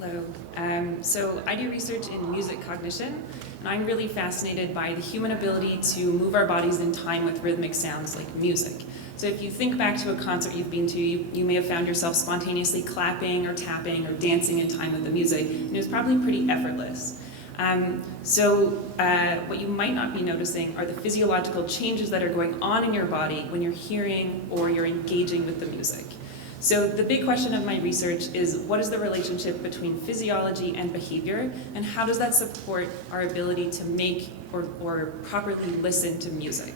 Hello. So I do research in music cognition, and I'm really fascinated by the human ability to move our bodies in time with rhythmic sounds like music. So if you think back to a concert you've been to, you may have found yourself spontaneously clapping or tapping or dancing in time with the music, and it was probably pretty effortless. What you might not be noticing are the physiological changes that are going on in your body when you're hearing or you're engaging with the music. So the big question of my research is, what is the relationship between physiology and behavior, and how does that support our ability to make or properly listen to music?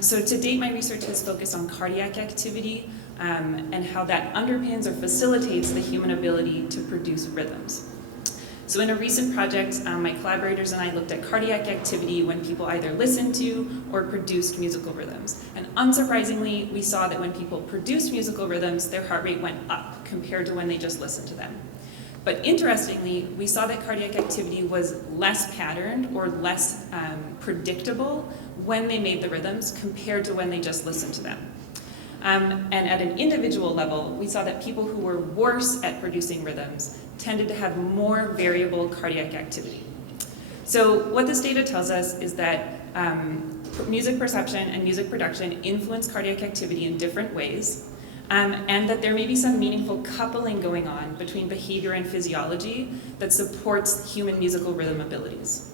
So to date, my research has focused on cardiac activity and how that underpins or facilitates the human ability to produce rhythms. So in a recent project, my collaborators and I looked at cardiac activity when people either listened to or produced musical rhythms. And unsurprisingly, we saw that when people produced musical rhythms, their heart rate went up compared to when they just listened to them. But interestingly, we saw that cardiac activity was less patterned or less predictable when they made the rhythms compared to when they just listened to them. And at an individual level, we saw that people who were worse at producing rhythms tended to have more variable cardiac activity. So what this data tells us is that music perception and music production influence cardiac activity in different ways, and that there may be some meaningful coupling going on between behavior and physiology that supports human musical rhythm abilities.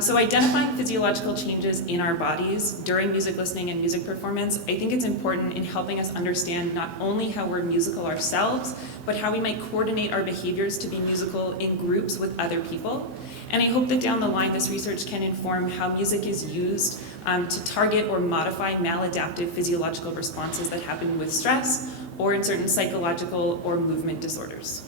So identifying physiological changes in our bodies during music listening and music performance, I think it's important in helping us understand not only how we're musical ourselves, but how we might coordinate our behaviors to be musical in groups with other people. And I hope that down the line, this research can inform how music is used to target or modify maladaptive physiological responses that happen with stress or in certain psychological or movement disorders.